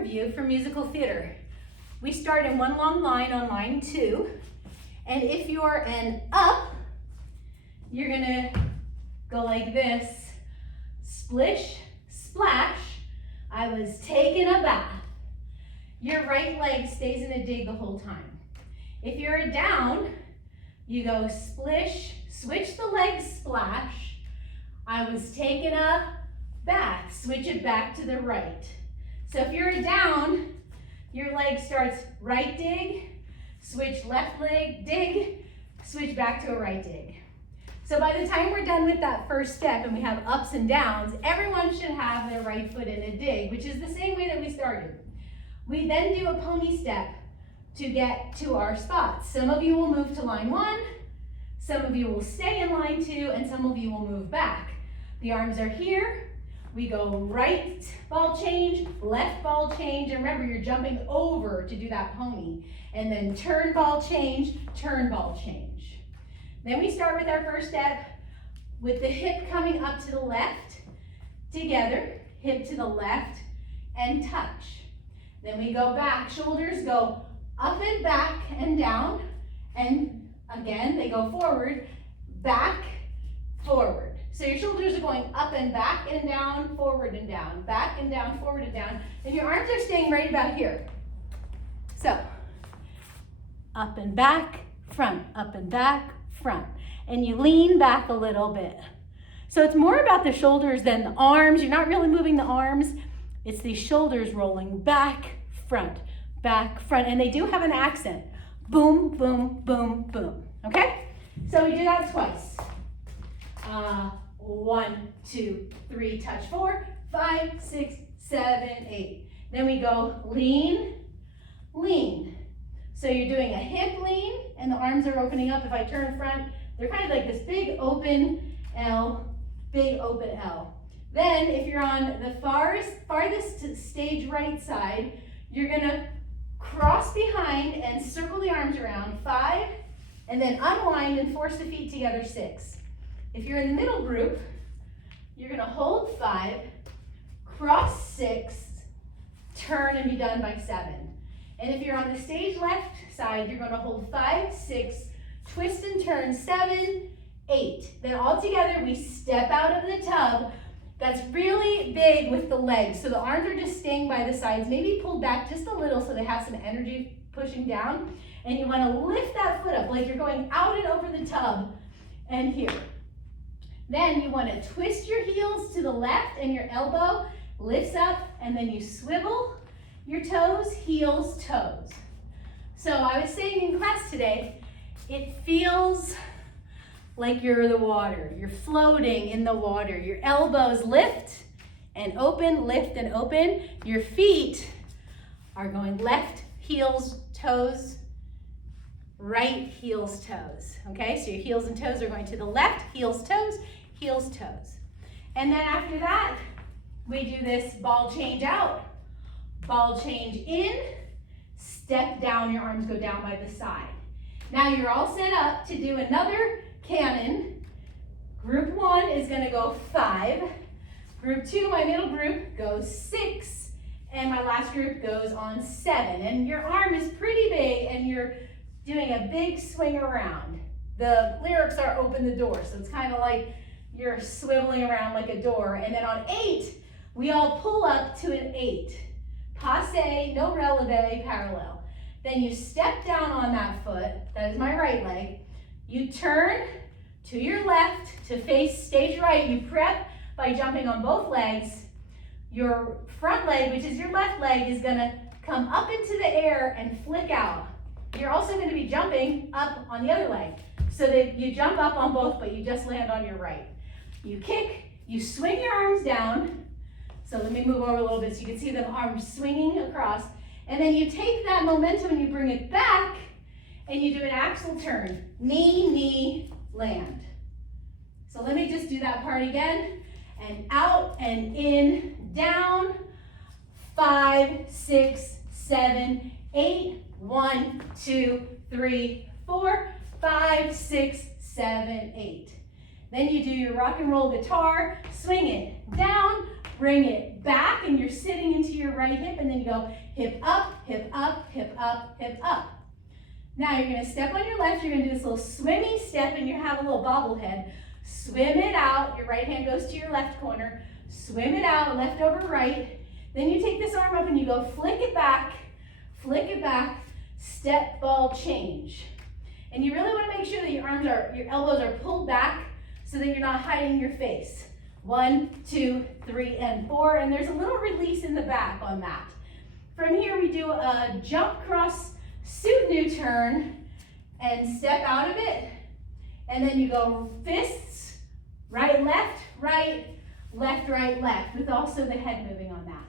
review for musical theater. We start in one long line on line 2, and if you're an up, you're gonna go like this. Splish, splash, I was taking a bath. Your right leg stays in a dig the whole time. If you're a down, you go splish, switch the leg, splash, I was taking a bath, switch it back to the right. So if you're a down, your leg starts right dig, switch left leg, dig, switch back to a right dig. So by the time we're done with that first step and we have ups and downs, everyone should have their right foot in a dig, which is the same way that we started. We then do a pony step to get to our spots. Some of you will move to line 1, some of you will stay in line 2, and some of you will move back. The arms are here. We go right ball change, left ball change, and remember you're jumping over to do that pony. And then turn ball change, turn ball change. Then we start with our first step with the hip coming up to the left, together, hip to the left, and touch. Then we go back, shoulders go up and back and down, and again, they go forward, back, forward. So your shoulders are going up and back and down, forward and down, back and down, forward and down, and your arms are staying right about here. So, up and back, front, up and back, front. And you lean back a little bit. So it's more about the shoulders than the arms. You're not really moving the arms. It's these shoulders rolling back, front, and they do have an accent. Boom, boom, boom, boom, okay? So we do that twice. 1, 2, 3, touch 4, 5, 6, 7, 8. Then we go lean, lean. So you're doing a hip lean and the arms are opening up. If I turn front, they're kind of like this big open L, big open L. Then if you're on the farthest stage right side, you're gonna cross behind and circle the arms around, 5, and then unwind and force the feet together, 6. If you're in the middle group, you're gonna hold 5, cross 6, turn and be done by 7. And if you're on the stage left side, you're gonna hold 5, 6, twist and turn, 7, 8. Then all together, we step out of the tub. That's really big with the legs. So the arms are just staying by the sides, maybe pulled back just a little so they have some energy pushing down. And you wanna lift that foot up like you're going out and over the tub and here. Then you want to twist your heels to the left and your elbow lifts up, and then you swivel your toes, heels, toes. So I was saying in class today, it feels like you're the water. You're floating in the water. Your elbows lift and open, lift and open. Your feet are going left, heels, toes, right, heels, toes. Okay, so your heels and toes are going to the left, heels, toes, heels, toes. And then after that, we do this ball change out, ball change in, step down, your arms go down by the side. Now you're all set up to do another cannon. Group 1 is gonna go 5. Group 2, my middle group, goes 6. And my last group goes on 7. And your arm is pretty big and you're doing a big swing around. The lyrics are open the door, so it's kind of like you're swiveling around like a door. And then on 8, we all pull up to an 8. Passe, no releve, parallel. Then you step down on that foot, that is my right leg. You turn to your left to face stage right. You prep by jumping on both legs. Your front leg, which is your left leg, is gonna come up into the air and flick out. You're also gonna be jumping up on the other leg. So that you jump up on both, but you just land on your right. You kick, you swing your arms down. So let me move over a little bit so you can see the arms swinging across. And then you take that momentum and you bring it back and you do an axle turn. Knee, knee, land. So let me just do that part again. And out and in, down, 5, 6, 7, 8, 1, 2, 3, 4, 5, 6, 7, 8. Then you do your rock and roll guitar, swing it down, Bring it back, and you're sitting into your right hip, and then you go hip up, hip up, hip up, hip up. Now you're gonna step on your left, you're gonna do this little swimmy step, and you have a little bobblehead. Swim it out, your right hand goes to your left corner. Swim it out, left over right. Then you take this arm up and you go flick it back, step, ball, change. And you really wanna make sure that your elbows are pulled back so that you're not hiding your face. 1, 2, 3, and 4, and there's a little release in the back on that. From here, we do a jump cross Sutanu turn and step out of it, and then you go fists, right, left, left, right, with also the head moving on that.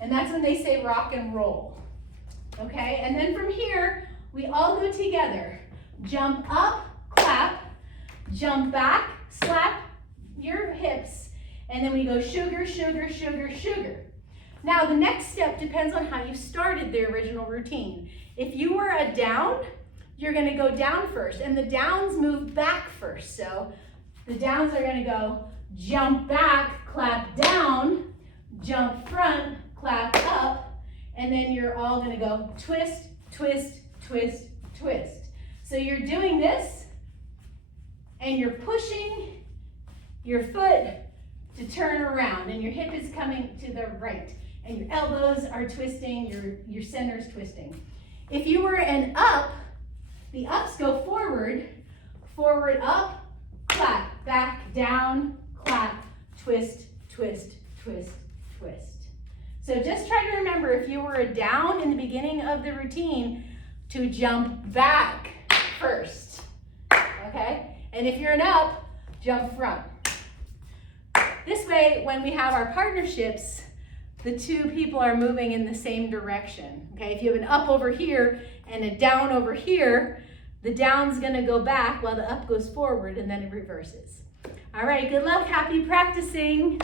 And that's when they say rock and roll, okay? And then from here, we all go together. Jump up, clap, jump back, slap your hips, and then we go sugar, sugar, sugar, sugar. Now the next step depends on how you started the original routine. If you were a down, you're gonna go down first, and the downs move back first. So the downs are gonna go jump back, clap down, jump front, clap up, and then you're all gonna go twist, twist, twist, twist. So you're doing this, and you're pushing your foot to turn around, and your hip is coming to the right, and your elbows are twisting, your center's twisting. If you were an up, the ups go forward, forward, up, clap, back, down, clap, twist, twist, twist, twist. So just try to remember, if you were a down in the beginning of the routine, to jump back first, okay? And if you're an up, jump front. This way, when we have our partnerships, the two people are moving in the same direction, okay? If you have an up over here and a down over here, the down's gonna go back while the up goes forward, and then it reverses. All right, good luck, happy practicing.